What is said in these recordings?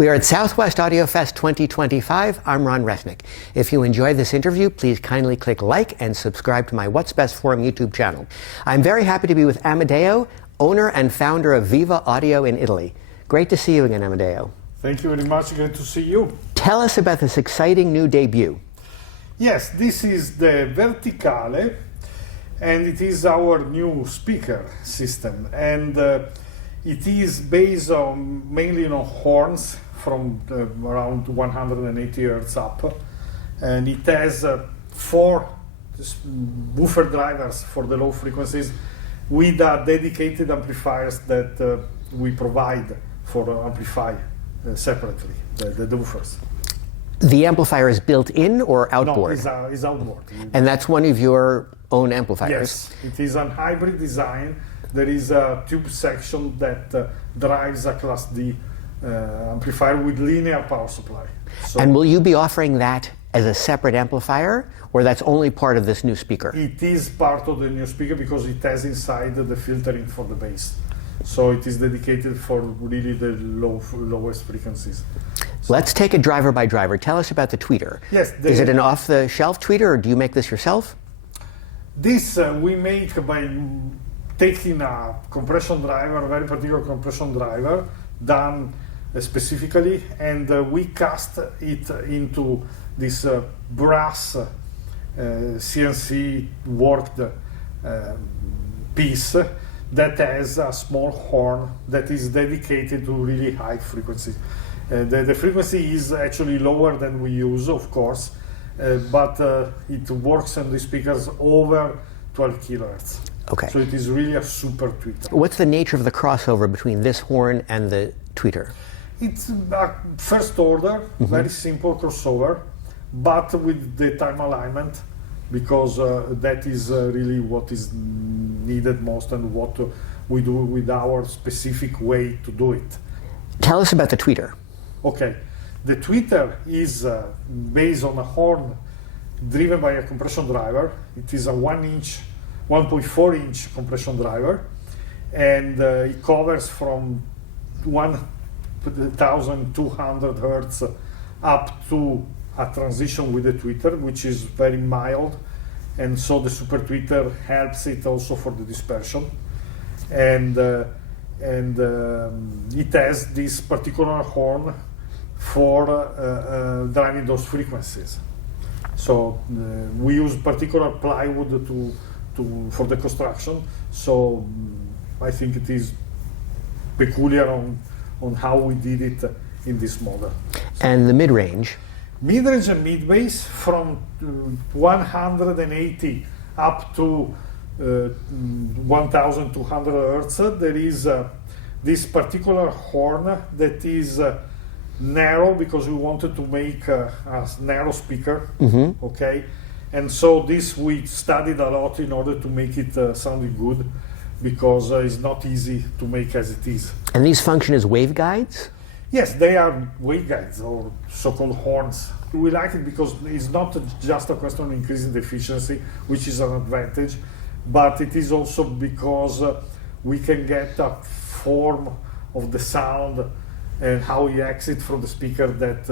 We are at Southwest Audio Fest 2025. I'm Ron Resnick. If you enjoyed this interview, please kindly click like and subscribe to my What's Best Forum YouTube channel. I'm very happy to be with Amedeo, owner and founder of Viva Audio in Italy. Great to see you again, Amedeo. Thank you very much. Good to see you. Tell us about this exciting new debut. Yes, this is the Verticale, and it is our new speaker system. And it is based on mainly on horns from around 180 Hertz up. And it has 4 woofer drivers for the low frequencies with dedicated amplifiers that we provide for amplify separately, the woofers. The amplifier is built in or outboard? No, it's outboard. And that's one of your own amplifiers? Yes, it is an hybrid design. There is a tube section that drives a Class D amplifier with linear power supply. So and will you be offering that as a separate amplifier, or that's only part of this new speaker? it is part of the new speaker because it has inside the filtering for the bass. So it is dedicated for really the lowest frequencies. Let's take it driver by driver. Tell us about the tweeter. Yes. Is it an off-the-shelf tweeter, or do you make this yourself? This we make by taking a compression driver, a very particular compression driver, done specifically, and we cast it into this brass CNC worked piece that has a small horn that is dedicated to really high frequency. The frequency is actually lower than we use, of course, but it works on the speakers over 12 kilohertz. Okay. So it is really a super tweeter. What's the nature of the crossover between this horn and the tweeter? It's a first order, very simple crossover, but with the time alignment, because that is really what is needed most and what we do with our specific way to do it. Tell us about the tweeter. Okay, the tweeter is based on a horn driven by a compression driver. It is a 1.4 inch compression driver, and it covers from 1,200 Hertz up to a transition with the tweeter, which is very mild, and so the super tweeter helps it also for the dispersion. And it has this particular horn for driving those frequencies. So we use particular plywood for the construction. So I think it is peculiar on how we did it in this model. And the mid-range? Mid-range and mid-bass from 180 up to 1,200 Hertz. There is this particular horn that is narrow because we wanted to make a narrow speaker, okay? And so this we studied a lot in order to make it sounding good, because it's not easy to make as it is. And these function as waveguides? Yes, they are waveguides or so-called horns. We like it because it's not just a question of increasing the efficiency, which is an advantage, but it is also because we can get a form of the sound and how it exits from the speaker that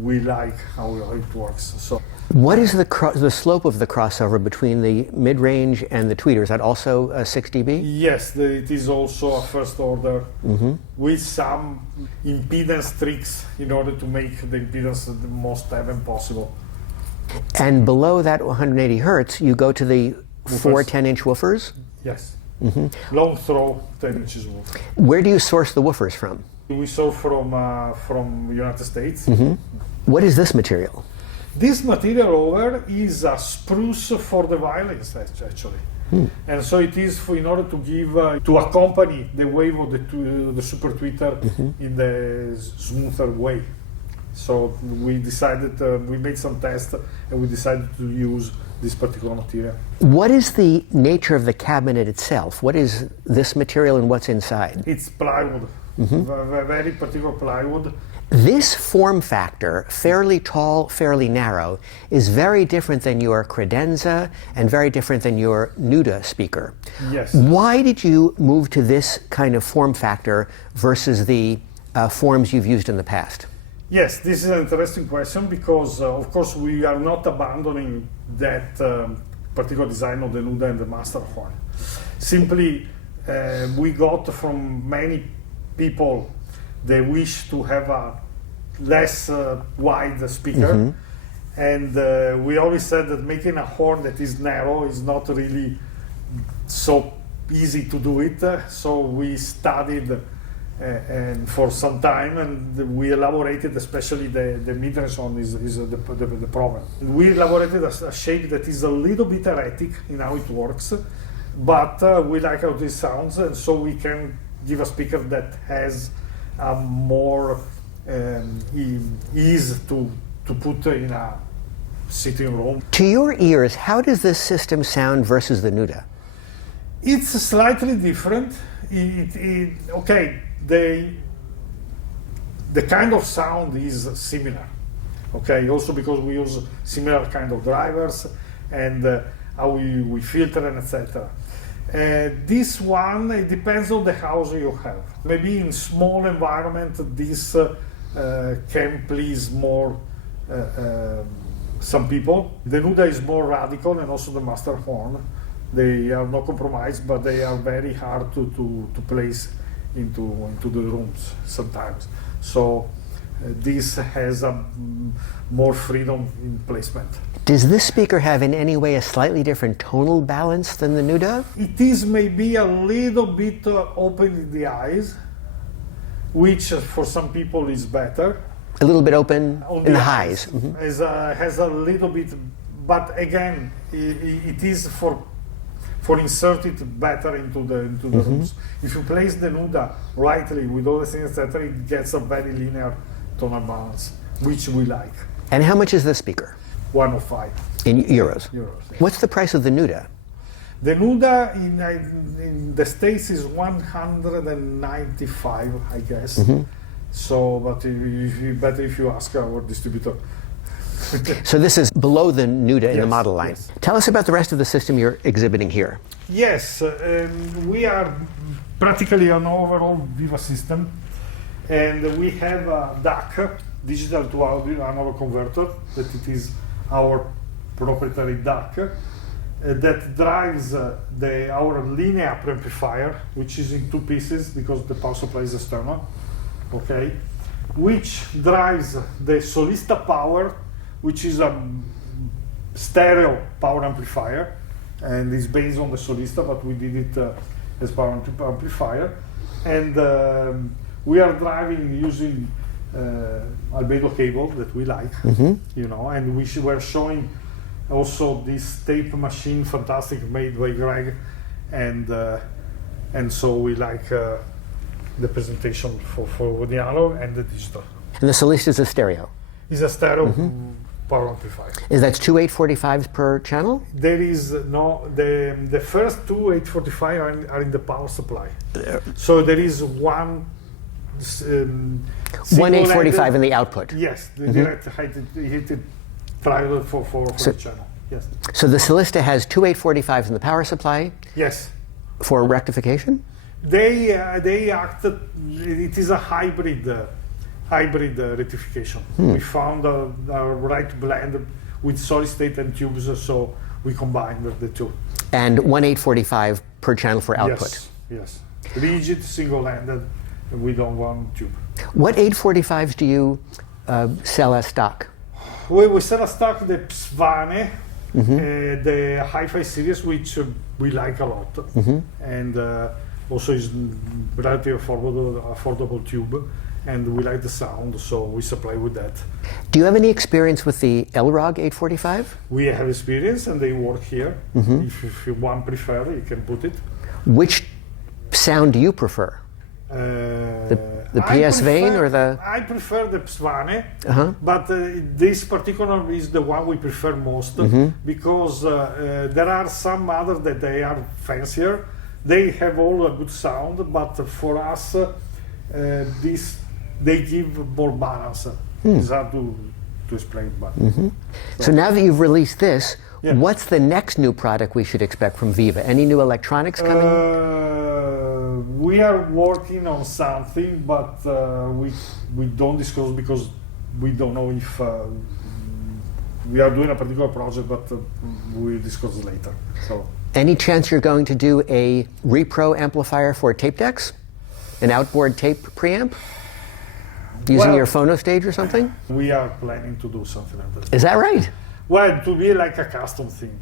we like how it works. So, what is the slope of the crossover between the mid-range and the tweeter? Is that also 6 dB? Yes, it is also a first order with some impedance tricks in order to make the impedance the most even possible. And below that 180 Hertz, you go to the 4 10-inch woofers? Yes. Long throw 10 inches woofer. Where do you source the woofers from? We source from United States. What is this material? This material over is a spruce for the violins, actually. And so it is in order to give, to accompany the wave of the super tweeter in the smoother way. So we decided, we made some tests, and we decided to use this particular material. What is the nature of the cabinet itself? What is this material and what's inside? It's plywood, very particular plywood. This form factor, fairly tall, fairly narrow, is very different than your credenza and very different than your Nuda speaker. Yes. Why did you move to this kind of form factor versus the forms you've used in the past? Yes, this is an interesting question because, of course, we are not abandoning that particular design of the Nuda and the master horn. Simply, we got from many people the wish to have a less wide speaker, and we always said that making a horn that is narrow is not really so easy to do it. So we studied and for some time, and we elaborated, especially the mid-range one is the problem. We elaborated a shape that is a little bit erratic in how it works, but we like how this sounds, and so we can give a speaker that has a more ease to put in a sitting room. To your ears, how does this system sound versus the Nuda? It's slightly different. Okay, the kind of sound is similar. Okay, also because we use similar kind of drivers and how we filter and etc. This one, it depends on the house you have. Maybe in small environment, this can please more some people. The Nuda is more radical, and also the master horn. They are no compromise, but they are very hard to place into the rooms sometimes. So this has a more freedom in placement. Does this speaker have in any way a slightly different tonal balance than the Nuda? It is maybe a little bit open in the eyes, which for some people is better. A little bit open On in the highs. Has a little bit, but again, it is for insert it better into the rooms. If you place the Nuda rightly with all the things, etc., it gets a very linear tonal balance, which we like. And how much is this speaker? 105 in euros. Yeah. What's the price of the Nuda? The Nuda in the States is 195, I guess. So, but better if you ask our distributor. So this is below the Nuda in the model line. Yes. Tell us about the rest of the system you're exhibiting here. Yes, we are practically an overall Viva system, and we have a DAC, digital to audio analog converter, that it is our proprietary DAC, that drives our linear amplifier, which is in two pieces because the power supply is external, okay, which drives the Solista power, which is a stereo power amplifier, and is based on the Solista, but we did it as power amplifier. And we are driving using Amedeo cable that we like, you know, and we were showing also this tape machine, fantastic, made by Greg, and so we like the presentation for the analog and the digital. And the Solista is a stereo. It's a stereo power amplifier. Is that two 845s per channel? There is no, the first two 845 are in the power supply. So there is one one 845 in the output. Yes, the direct heated trial for the channel. Yes. So the Solista has two 845s in the power supply. Yes. For rectification? They act. It is a hybrid rectification. We found a right blend with solid state and tubes, so we combined the two. And one 845 per channel for output. Yes. Rigid, single-handed. We don't want tube. What 845s do you sell as stock? We sell a stock the Psvane, the Hi-Fi series, which we like a lot, and also is relatively affordable tube, and we like the sound, so we supply with that. Do you have any experience with the Elrog 845? We have experience, and they work here. If you want prefer, you can put it. Which sound do you prefer? The PS Vane or the? I prefer the Psvane, but this particular is the one we prefer most because there are some others that they are fancier. They have all a good sound, but for us, this they give more balance. It's hard to explain, but. So now that you've released this, what's the next new product we should expect from Viva? Any new electronics coming? We are working on something, but we don't disclose because we don't know if we are doing a particular project, but we'll discuss later. So, any chance you're going to do a repro amplifier for tape decks? An outboard tape preamp? Using your phono stage or something? We are planning to do something like that. Is that right? Well, it will be like a custom thing.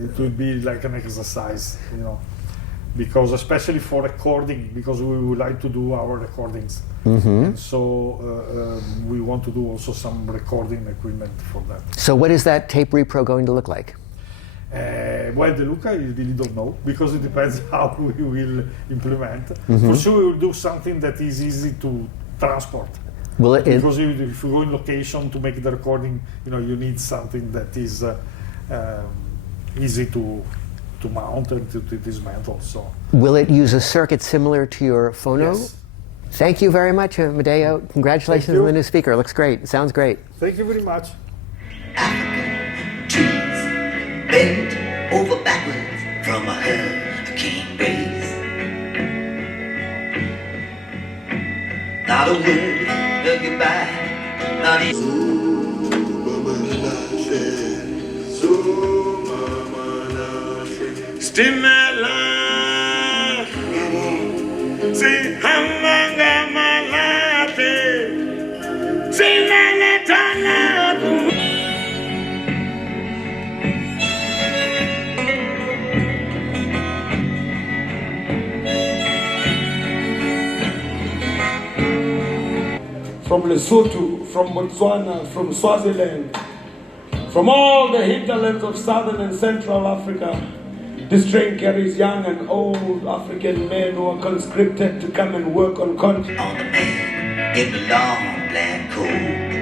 It will be like an exercise, because especially for recording, because we would like to do our recordings. And so we want to do also some recording equipment for that. So what is that tape repro going to look like? Well, the look I really don't know, because it depends how we will implement. For sure we will do something that is easy to transport. Because if you go in location to make the recording, you need something that is easy to mount and to dismantle. So, will it use a circuit similar to your phono? Yes. Thank you very much, Amedeo. Congratulations on the new speaker. It looks great. It sounds great. Thank you very much. African trees bent over backwards from a hurricane breeze. Not a word of goodbye, not even. Still alive, say hamanga malate, say la la tana. From Lesotho, from Botswana, from Swaziland, from all the hinterlands of southern and central Africa, this train carries young and old African men who are conscripted to come and work on continent. On the man in the long black coat.